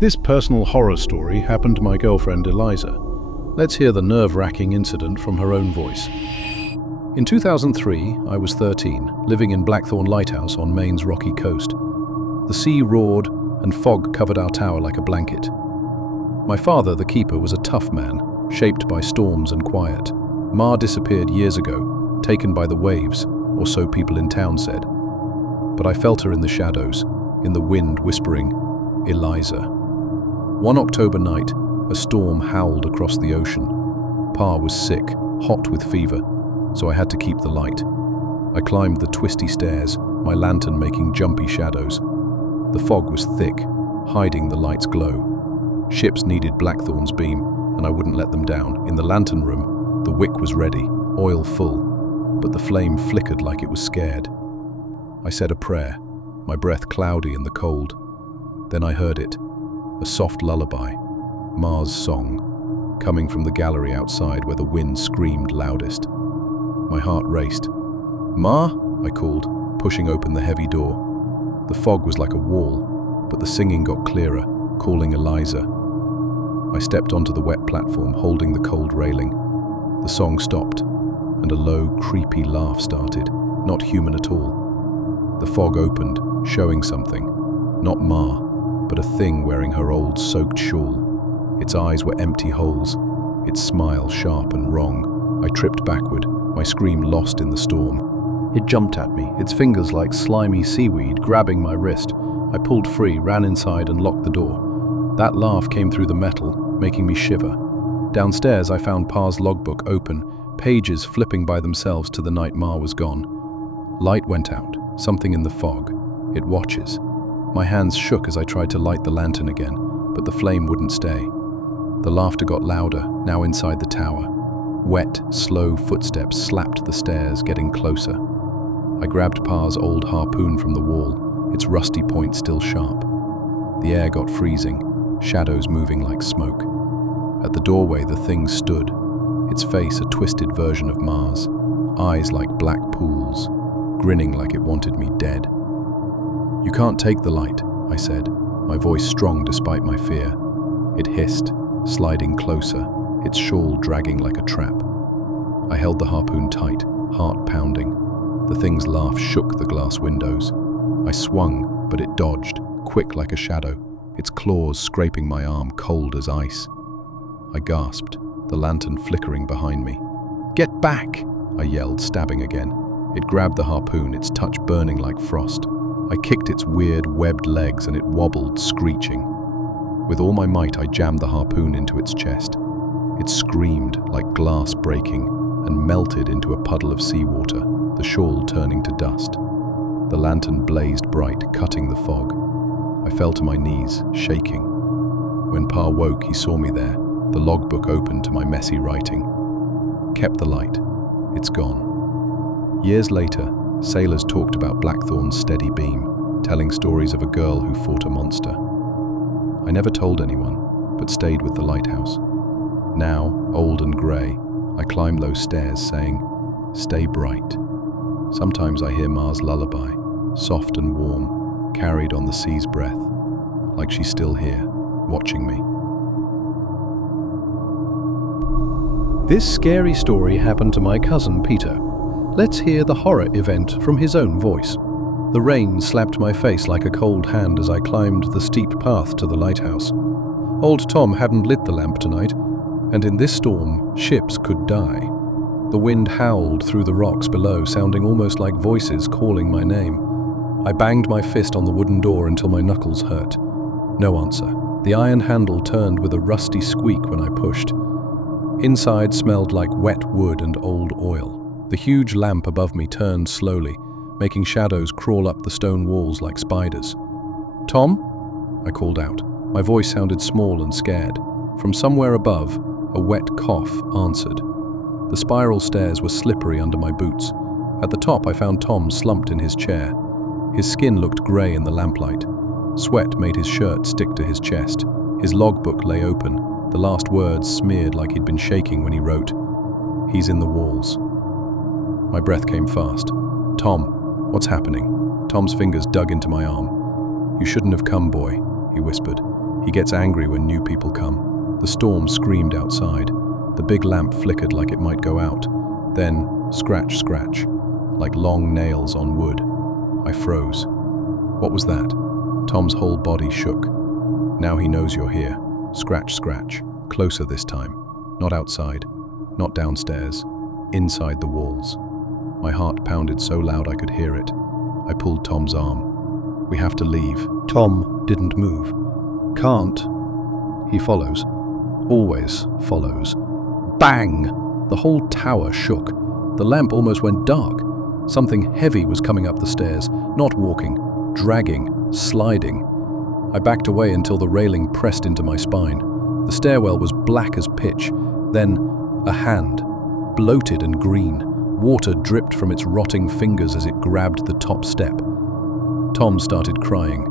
This personal horror story happened to my girlfriend Eliza. Let's hear the nerve-wracking incident from her own voice. In 2003, I was 13, living in Blackthorn Lighthouse on Maine's rocky coast. The sea roared and fog covered our tower like a blanket. My father, the keeper, was a tough man, shaped by storms and quiet. Ma disappeared years ago, taken by the waves, or so people in town said. But I felt her in the shadows, in the wind whispering, Eliza. One October night, a storm howled across the ocean. Pa was sick, hot with fever, so I had to keep the light. I climbed the twisty stairs, my lantern making jumpy shadows. The fog was thick, hiding the light's glow. Ships needed Blackthorn's beam, and I wouldn't let them down. In the lantern room, the wick was ready, oil full, but the flame flickered like it was scared. I said a prayer, my breath cloudy in the cold. Then I heard it, a soft lullaby, Ma's song, coming from the gallery outside where the wind screamed loudest. My heart raced. Ma, I called, pushing open the heavy door. The fog was like a wall, but the singing got clearer, calling Eliza. I stepped onto the wet platform, holding the cold railing. The song stopped, and a low, creepy laugh started, not human at all. The fog opened, showing something, not Ma, but a thing wearing her old soaked shawl. Its eyes were empty holes, its smile sharp and wrong. I tripped backward, my scream lost in the storm. It jumped at me, its fingers like slimy seaweed grabbing my wrist. I pulled free, ran inside and locked the door. That laugh came through the metal, making me shiver. Downstairs I found Pa's logbook open, pages flipping by themselves to the night Ma was gone. Light went out, something in the fog. It watches. My hands shook as I tried to light the lantern again, but the flame wouldn't stay. The laughter got louder, now inside the tower. Wet, slow footsteps slapped the stairs, getting closer. I grabbed Pa's old harpoon from the wall, its rusty point still sharp. The air got freezing, shadows moving like smoke. At the doorway the thing stood, its face a twisted version of Ma's, eyes like black pools, grinning like it wanted me dead. You can't take the light, I said, my voice strong despite my fear. It hissed, sliding closer, its shawl dragging like a trap. I held the harpoon tight, heart pounding. The thing's laugh shook the glass windows. I swung, but it dodged, quick like a shadow, its claws scraping my arm cold as ice. I gasped, the lantern flickering behind me. Get back! I yelled, stabbing again. It grabbed the harpoon, its touch burning like frost. I kicked its weird, webbed legs and it wobbled, screeching. With all my might, I jammed the harpoon into its chest. It screamed like glass breaking and melted into a puddle of seawater, the shawl turning to dust. The lantern blazed bright, cutting the fog. I fell to my knees, shaking. When Pa woke, he saw me there, the logbook open to my messy writing. Kept the light. It's gone. Years later, sailors talked about Blackthorn's steady beam, telling stories of a girl who fought a monster. I never told anyone, but stayed with the lighthouse. Now, old and grey, I climb those stairs saying, stay bright. Sometimes I hear Ma's lullaby, soft and warm, carried on the sea's breath, like she's still here, watching me. This scary story happened to my cousin Peter. Let's hear the horror event from his own voice. The rain slapped my face like a cold hand as I climbed the steep path to the lighthouse. Old Tom hadn't lit the lamp tonight, and in this storm, ships could die. The wind howled through the rocks below, sounding almost like voices calling my name. I banged my fist on the wooden door until my knuckles hurt. No answer. The iron handle turned with a rusty squeak when I pushed. Inside smelled like wet wood and old oil. The huge lamp above me turned slowly, making shadows crawl up the stone walls like spiders. Tom? I called out. My voice sounded small and scared. From somewhere above, a wet cough answered. The spiral stairs were slippery under my boots. At the top I found Tom slumped in his chair. His skin looked grey in the lamplight. Sweat made his shirt stick to his chest. His logbook lay open, the last words smeared like he'd been shaking when he wrote, "He's in the walls." My breath came fast. "Tom, what's happening?" Tom's fingers dug into my arm. "You shouldn't have come, boy," he whispered. He gets angry when new people come. The storm screamed outside. The big lamp flickered like it might go out. Then, scratch, scratch, like long nails on wood. I froze. What was that? Tom's whole body shook. Now he knows you're here. Scratch, scratch. Closer this time. Not outside. Not downstairs. Inside the walls. My heart pounded so loud I could hear it. I pulled Tom's arm. We have to leave. Tom didn't move. Can't. He follows. Always follows. Bang! The whole tower shook. The lamp almost went dark. Something heavy was coming up the stairs, not walking, dragging, sliding. I backed away until the railing pressed into my spine. The stairwell was black as pitch. Then, a hand, bloated and green. Water dripped from its rotting fingers as it grabbed the top step. Tom started crying.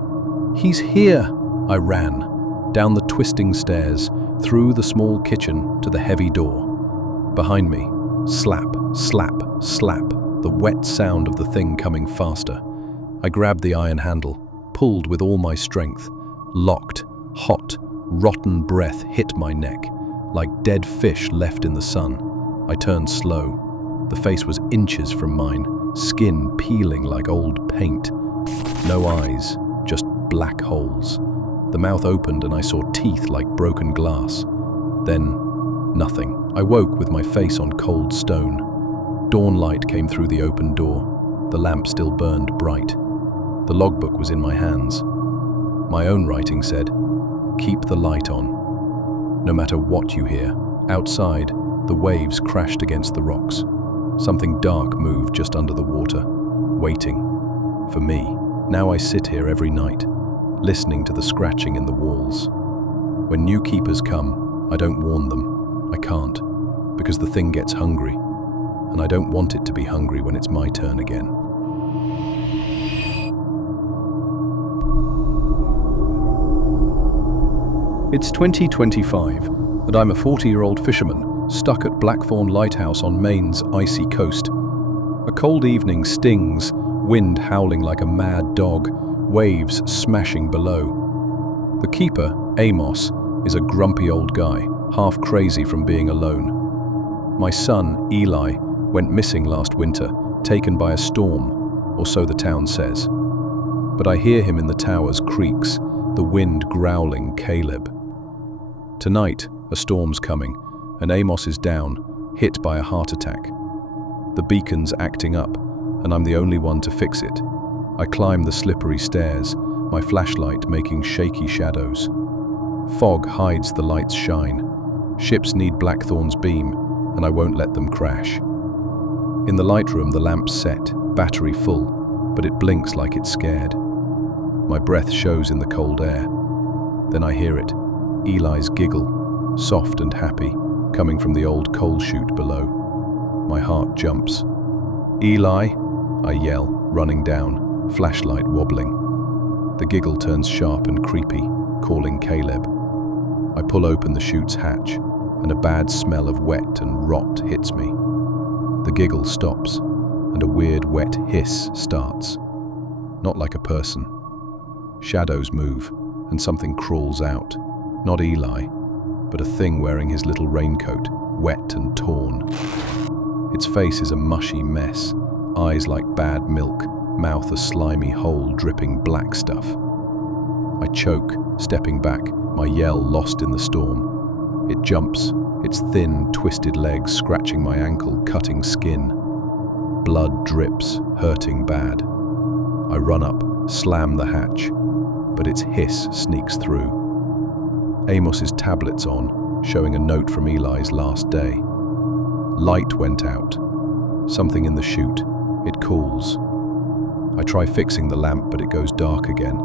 "He's here!" I ran, down the twisting stairs, through the small kitchen to the heavy door. Behind me, slap, slap, slap, the wet sound of the thing coming faster. I grabbed the iron handle, pulled with all my strength. Locked, hot, rotten breath hit my neck, like dead fish left in the sun. I turned slow. The face was inches from mine, skin peeling like old paint. No eyes, just black holes. The mouth opened and I saw teeth like broken glass. Then, nothing. I woke with my face on cold stone. Dawn light came through the open door. The lamp still burned bright. The logbook was in my hands. My own writing said, "Keep the light on. No matter what you hear." Outside, the waves crashed against the rocks. Something dark moved just under the water, waiting for me. Now I sit here every night, listening to the scratching in the walls. When new keepers come, I don't warn them. I can't, because the thing gets hungry, and I don't want it to be hungry when it's my turn again. It's 2025, and I'm a 40-year-old fisherman stuck at Blackthorn Lighthouse on Maine's icy coast. A cold evening stings, wind howling like a mad dog, waves smashing below. The keeper, Amos, is a grumpy old guy, half crazy from being alone. My son, Eli, went missing last winter, taken by a storm, or so the town says. But I hear him in the tower's creaks, the wind growling 𝘁𝗲𝗍𝗶𝗆. Tonight, a storm's coming, and Amos is down, hit by a heart attack. The beacon's acting up, and I'm the only one to fix it. I climb the slippery stairs, my flashlight making shaky shadows. Fog hides the light's shine. Ships need Blackthorn's beam, and I won't let them crash. In the light room, the lamp's set, battery full, but it blinks like it's scared. My breath shows in the cold air. Then I hear it, Eli's giggle, soft and happy, coming from the old coal chute below. My heart jumps. "Eli!" I yell, running down, flashlight wobbling. The giggle turns sharp and creepy, calling 𝘁𝗍𝗶𝗆. I pull open the chute's hatch, and a bad smell of wet and rot hits me. The giggle stops, and a weird wet hiss starts. Not like a person. Shadows move, and something crawls out. Not Eli, but a thing wearing his little raincoat, wet and torn. Its face is a mushy mess, eyes like bad milk, mouth a slimy hole dripping black stuff. I choke, stepping back, my yell lost in the storm. It jumps, its thin, twisted legs scratching my ankle, cutting skin. Blood drips, hurting bad. I run up, slam the hatch, but its hiss sneaks through. Amos's tablet's on, showing a note from Eli's last day. Light went out. Something in the chute. It cools. I try fixing the lamp, but it goes dark again.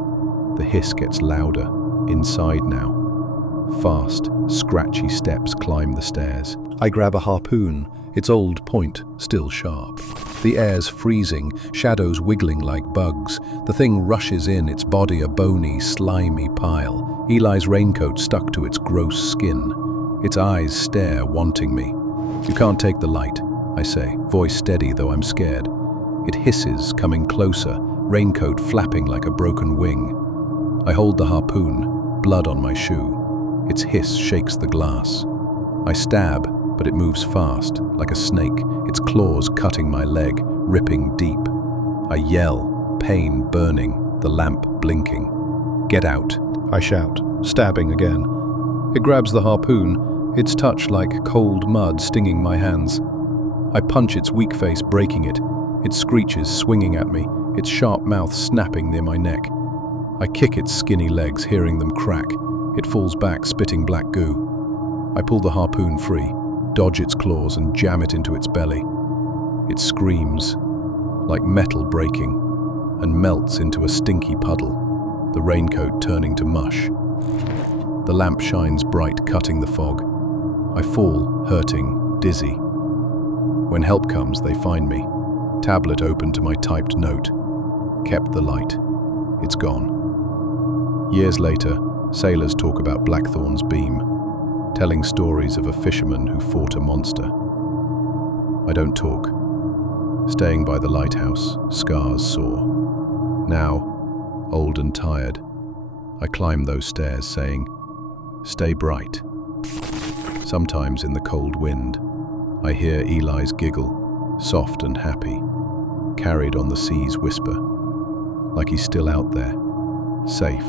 The hiss gets louder, inside now. Fast, scratchy steps climb the stairs. I grab a harpoon, its old point still sharp. The air's freezing, shadows wiggling like bugs. The thing rushes in, its body a bony, slimy pile. Eli's raincoat stuck to its gross skin. Its eyes stare, wanting me. "You can't take the light," I say, voice steady though I'm scared. It hisses, coming closer, raincoat flapping like a broken wing. I hold the harpoon. blood on my shoe. Its hiss shakes the glass. I stab, but it moves fast, like a snake, its claws cutting my leg, ripping deep. I yell, pain burning, the lamp blinking. "Get out," I shout, stabbing again. It grabs the harpoon, its touch like cold mud stinging my hands. I punch its weak face, breaking it. It screeches, swinging at me, its sharp mouth snapping near my neck. I kick its skinny legs, hearing them crack. It falls back, spitting black goo. I pull the harpoon free, dodge its claws and jam it into its belly. It screams, like metal breaking, and melts into a stinky puddle, the raincoat turning to mush. The lamp shines bright, cutting the fog. I fall, hurting, dizzy. When help comes, they find me. Tablet open to my typed note. Kept the light. It's gone. Years later, sailors talk about Blackthorn's beam, telling stories of a fisherman who fought a monster. I don't talk. Staying by the lighthouse, scars sore. Now, old and tired, I climb those stairs saying, "Stay bright." Sometimes in the cold wind, I hear Eli's giggle, soft and happy, carried on the sea's whisper, like he's still out there, safe.